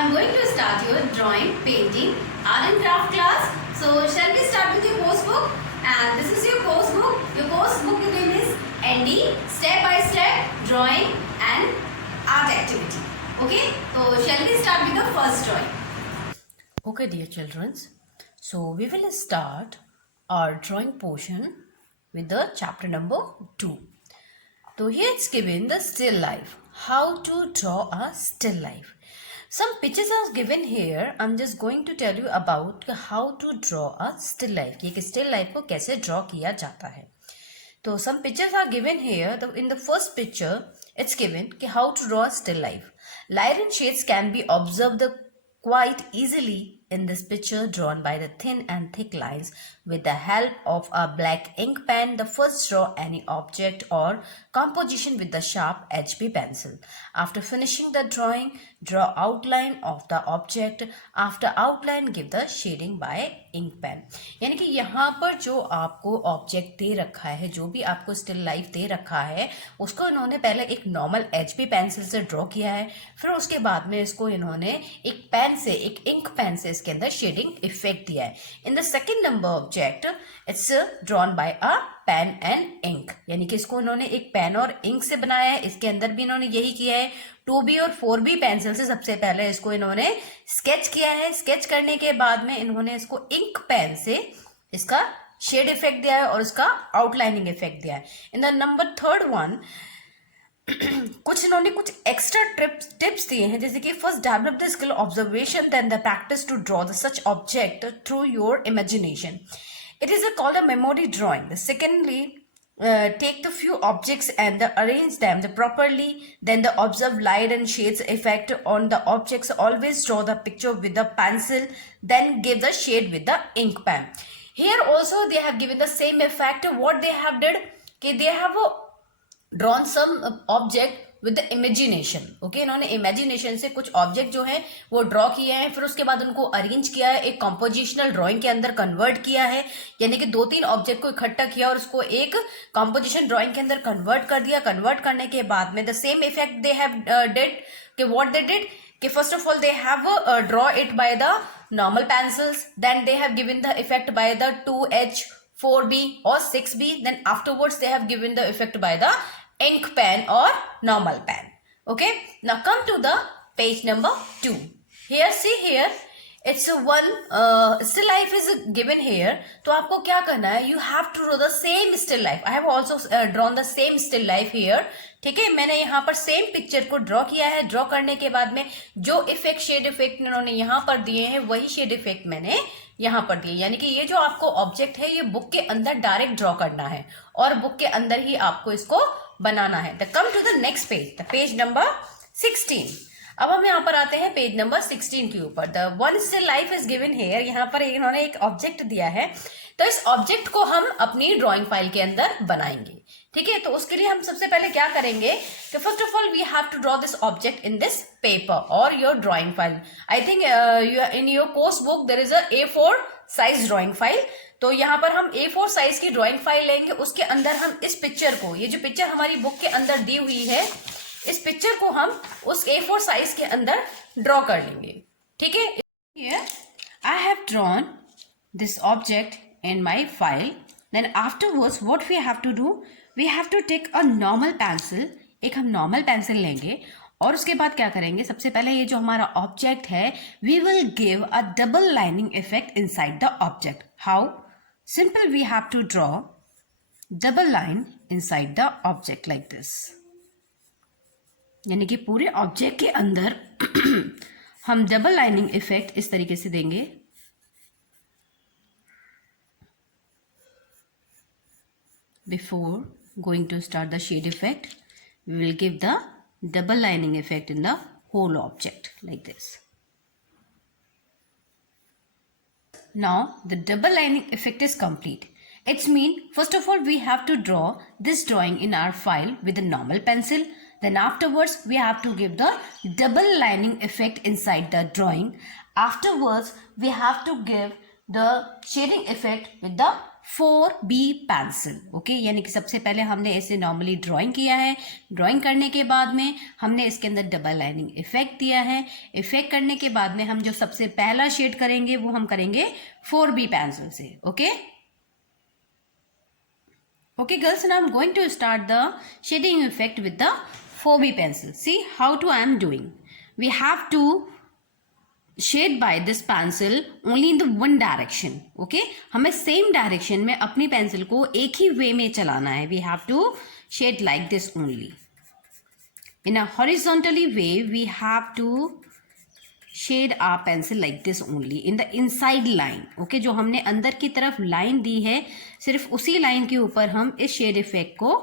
am going to start your drawing, painting, art and craft class. So shall we start with your course book? And this is your course book. Your course book name is ND Step by Step Drawing and Art Activity. Okay, so shall we start with the first drawing? Okay, dear children. So we will start our drawing portion with the chapter number 2. So here it's given the still life. How to draw a still life. Some pictures are given here. I'm just going to tell you about how to draw a still life. कि still life को कैसे draw किया जाता है. So some pictures are given here. In the first picture, it's given how to draw a still life. Light and shades can be observed quite easily in this picture drawn by the thin and thick lines. With the help of a black ink pen, the first draw any object or composition with the sharp HB pencil. After finishing the drawing, draw outline of the object. After outline, give the shading by ink pen. यानी कि यहाँ पर जो आपको object they रखा है, जो भी आपको स्टिल लाइफ दे रखा है, उसको इन्होंने पहले एक नॉर्मल HB पेंसिल से ड्रॉ किया है. फिर उसके बाद में इसको इन्होंने एक पेन से, एक इंक पेन से इसके अंदर शेडिंग इफेक्ट दिया है. In the second number object it's drawn by a pen and ink, यानी कि इसको इन्होंने एक पेन और इंक से बनाया है. इसके अंदर भी इन्होंने यही किया है. 2B और 4B पेंसिल से सबसे पहले इसको इन्होंने स्केच किया है. स्केच करने के बाद में इन्होंने इसको इंक पेन से इसका शेड इफेक्ट दिया है और इसका आउटलाइनिंग इफेक्ट दिया है. In the number third one कुछ इन्होंने कुछ एक्स्ट्रा टिप्स दिए हैं, जैसे कि first develop the skill observation then the practice to draw the such object through your imagination. It is called a memory drawing. Secondly, take the few objects and arrange them properly. Then the observe light and shades effect on the objects. Always draw the picture with the pencil. Then give the shade with the ink pen. Here also they have given the same effect. What they have did, okay, they have drawn some object with the imagination. Okay, इन्होंने imagination से कुछ object जो है वो draw किए हैं. फिर उसके बाद उनको अरेंज किया है, एक कॉम्पोजिशनल ड्राइंग के अंदर कन्वर्ट किया है, यानी कि 2-3 ऑब्जेक्ट को इकट्ठा किया और उसको एक कॉम्पोजिशन ड्राइंग के अंदर कन्वर्ट कर दिया. कन्वर्ट करने के बाद में the same effect they have did कि व्हाट दे डिड कि first of all they have draw it by the normal pencils. Then they have given the effect by the 2H, 4B or 6B. Then afterwards they have given the effect by the ink pen or normal pen. Okay, now come to the page number 2. Here, see here, it's one still life is given here. तो आपको क्या करना है, you have to draw the same still life. I have also drawn the same still life here. ठीक है, मैंने यहाँ पर सेम पिक्चर को ड्रॉ किया है. ड्रॉ करने के बाद में जो इफेक्ट, शेड इफेक्ट इन्होंने यहाँ पर दिए हैं, वही शेड इफेक्ट मैंने यहाँ पर दिए. यानी कि ये जो आपको ऑब्जेक्ट है ये बुक के अंदर डायरेक्ट ड्रॉ करना है और बुक के अंदर ही आपको इसको बनाना है. The come to the next page, the page number 16. अब हम यहाँ पर आते हैं पेज नंबर 16 के ऊपर. The one still life is given here. यहाँ पर इन्होंने एक ऑब्जेक्ट दिया है, तो इस ऑब्जेक्ट को हम अपनी ड्राइंग फाइल के अंदर बनाएंगे. ठीक है, तो उसके लिए हम सबसे पहले क्या करेंगे कि first of all we have to draw this object in this paper और your drawing file. I think in your course book there is a A4 size drawing file. तो यहाँ पर हम A4 साइज की ड्राइंग फाइल लेंगे. उसके अंदर हम इस पिक्चर को, ये जो पिक्चर हमारी बुक के अंदर दी हुई है, इस पिक्चर को हम उस A4 साइज के अंदर ड्रॉ कर लेंगे. ठीक है, here I have drawn this object in my file. Then afterwards what we have to do, we have to take a normal pencil. एक हम नॉर्मल पेंसिल लेंगे और उसके बाद क्या करेंगे, सबसे पहले ये जो हमारा ऑब्जेक्ट है, we will give a double lining effect inside the object. How simple, we have to draw double line inside the object like this. यानी कि पूरे ऑब्जेक्ट के अंदर हम डबल लाइनिंग इफेक्ट इस तरीके से देंगे. Before going to start the shade effect, we will give the double lining effect in the whole object like this. Now the double lining effect is complete. It's mean first of all we have to draw this drawing in our file with a normal pencil. Then afterwards we have to give the double lining effect inside the drawing. Afterwards we have to give the shading effect with the 4B pencil. Okay, यानी कि सबसे पहले हमने ऐसे normally drawing किया है. Drawing करने के बाद में हमने इसके अंदर डबल लाइनिंग इफेक्ट दिया है. इफेक्ट करने के बाद में हम जो सबसे पहला शेड करेंगे वो हम करेंगे 4B पेंसिल से. Okay, okay girls, now I'm going to start the shading effect with the 4B pencil. See how to I am doing. We have to shade by this pencil only in the one direction. Okay, हमें same direction में अपनी pencil को एक ही वे में चलाना है. We have to shade like this only. In a horizontally way, we have to shade our pencil like this only in the inside line. Okay, जो हमने अंदर की तरफ लाइन दी है, सिर्फ उसी लाइन के ऊपर हम इस शेड इफेक्ट को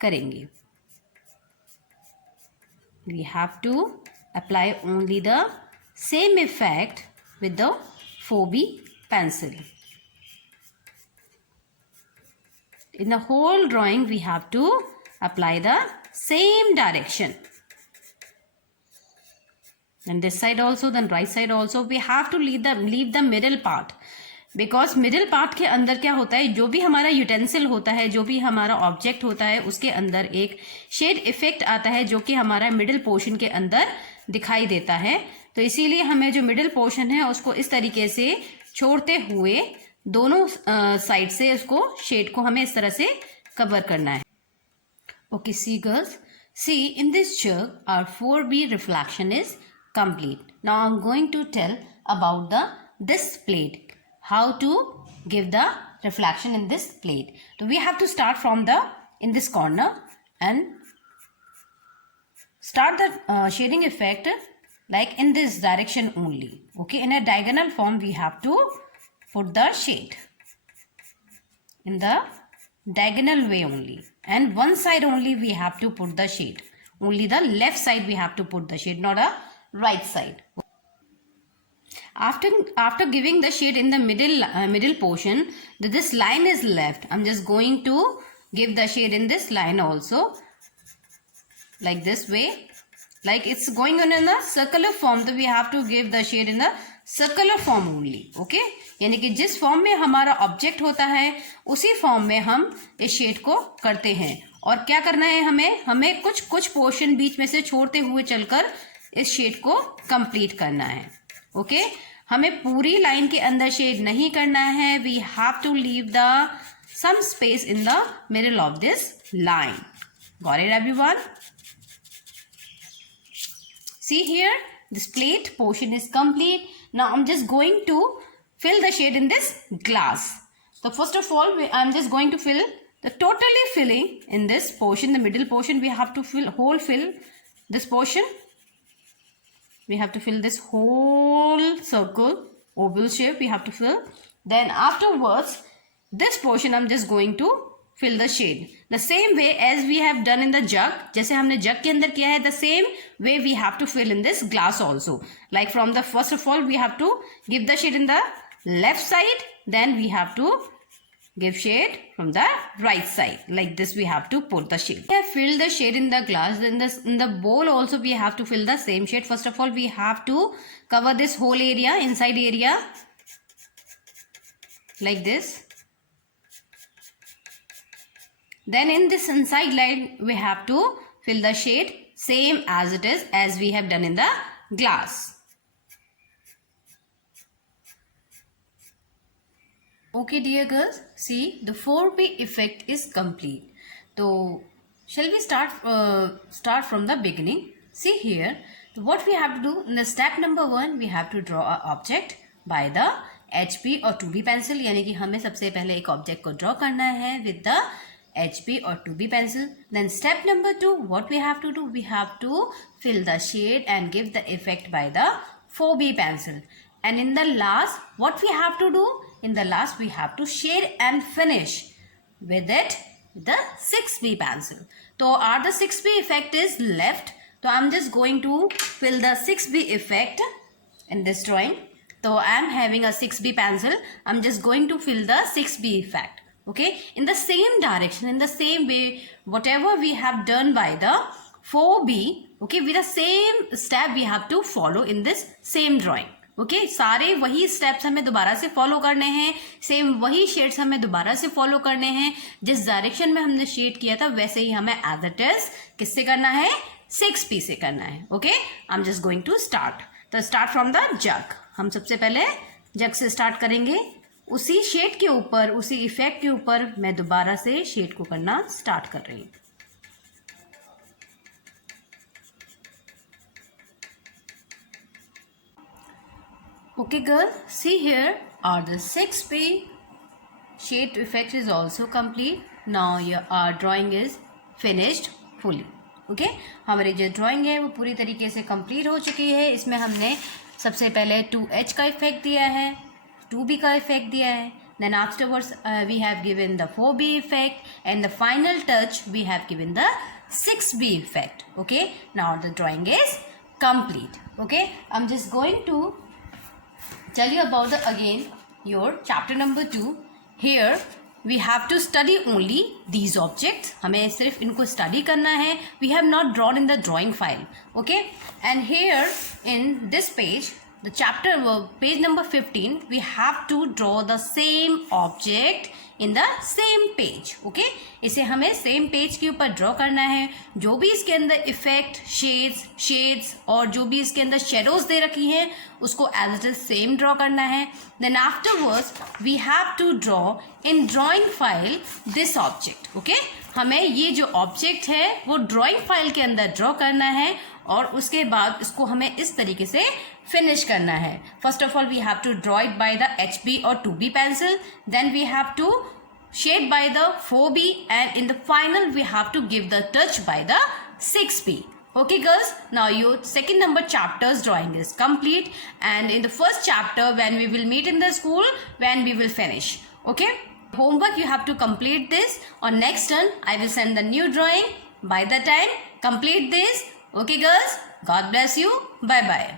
करेंगे. We have to apply only the same effect with the 4B pencil. In the whole drawing, we have to apply the same direction. And this side also, then right side also, we have to leave the middle part. Because middle part के अंदर क्या होता है, जो भी हमारा utensil होता है, जो भी हमारा ऑब्जेक्ट होता है, उसके अंदर एक शेड इफेक्ट आता है जो कि हमारा मिडिल पोर्शन के अंदर दिखाई देता है. तो इसीलिए हमें जो मिडिल पोर्शन है उसको इस तरीके से छोड़ते हुए दोनों साइड से उसको शेड को हमें इस तरह से कवर करना है. Okay, see girls, see in this jug our 4B reflection is complete. Now I'm going to tell about this plate. How to give the reflection in this plate. So we have to start from in this corner and start the shading effect like in this direction only. Okay, in a diagonal form we have to put the shade in the diagonal way only, and one side only we have to put the shade. Only the left side we have to put the shade, not a right side. After giving the shade in the middle portion, this line is left. I'm just going to give the shade in this line also, like this way. Like it's going on in a circular form, so we have to give the shade in the circular form only. Okay, यानी कि जिस form में हमारा object होता है उसी form में हम इस शेड को करते हैं. और क्या करना है, हमें कुछ पोर्शन बीच में से छोड़ते हुए चलकर इस शेड को कंप्लीट करना है. ओके, हमें पूरी लाइन के अंदर शेड नहीं करना है. We have to leave the some space in the middle of this line. Got it everyone? See here, this plate portion is complete. Now I'm just going to fill the shade in this glass. So first of all, I'm just going to fill totally filling in this portion, the middle portion. We have to fill this portion. We have to fill this whole circle, oval shape we have to fill. Then afterwards, this portion I'm just going to fill the shade. The same way as we have done in the jug, जैसे हमने जग के अंदर किया है, the same way we have to fill in this glass also. Like from the first of all, we have to give the shade in the left side, then we have to give shade from the right side. Like this we have to put the shade. We have filled the shade in the glass. Then in the bowl also we have to fill the same shade. First of all, we have to cover this whole area, inside area, like this. Then in this inside line we have to fill the shade same as it is as we have done in the glass. Okay dear girls, see the 4B effect is complete. So shall we start from the beginning? See here, what we have to do in the step number 1, we have to draw an object by the HB or 2B pencil. यानी कि हमें सबसे पहले एक object को draw करना है with the HB or 2B pencil. Then step number 2, what we have to do, we have to fill the shade and give the effect by the 4B pencil. And in the last, what we have to do, in the last we have to shade and finish with it the 6B pencil. So our the 6B effect is left. So I'm just going to fill the 6B effect in this drawing. So I'm having a 6B pencil. I'm just going to fill the 6B effect. Okay, in the same direction, in the same way, whatever we have done by the 4B, okay, with the same step we have to follow in this same drawing. Okay सारे वही steps हमें दोबारा से follow करने हैं, same वही shades हमें दोबारा से फॉलो करने हैं, जिस डायरेक्शन में हमने शेड किया था वैसे ही हमें एज इट इज किससे करना है, 6p से करना है। Okay I am just going to start. तो स्टार्ट फ्रॉम द जग, हम सबसे पहले जग से स्टार्ट करेंगे। उसी शेड के ऊपर, उसी इफेक्ट के ऊपर मैं दोबारा से शेड को करना स्टार्ट कर रही हूँ। Okay girl, see here are the 6p shade effect is also complete. Now your drawing is finished fully. Okay, हमारी जो ड्राइंग है वो पूरी तरीके से कंप्लीट हो चुकी है। इसमें हमने सबसे पहले 2h का इफेक्ट दिया है, 2b का इफेक्ट दिया है, then afterwards we have given the 4b effect and the final touch we have given the 6b effect. Okay, now the drawing is complete. Okay, I'm just going to tell you about again your chapter number 2. Here we have to study only these objects. हमें सिर्फ इनको study करना है. We have not drawn in the drawing file. Okay, and here in this page, the chapter page number 15, we have to draw the same object in the same page. Okay, इसे हमें same page के ऊपर draw करना है। जो भी इसके अंदर इफेक्ट, शेड्स और जो भी इसके अंदर शेडोज दे रखी हैं उसको as it is same draw करना है। Then afterwards we have to draw in drawing file this object. Okay, हमें ये जो ऑब्जेक्ट है वो ड्रॉइंग फाइल के अंदर ड्रॉ करना है और उसके बाद इसको हमें इस तरीके से फिनिश करना है। First of all we have to draw it by the HB और 2B pencil, then we have to shade by the 4B and in the final we have to give the touch by the 6B. Okay girls, now your second number chapter's drawing is complete and in the first chapter when we will meet in the school, when we will finish. Okay, homework you have to complete this. On next turn I will send the new drawing. By the time complete this. Okay girls, God bless you. Bye bye.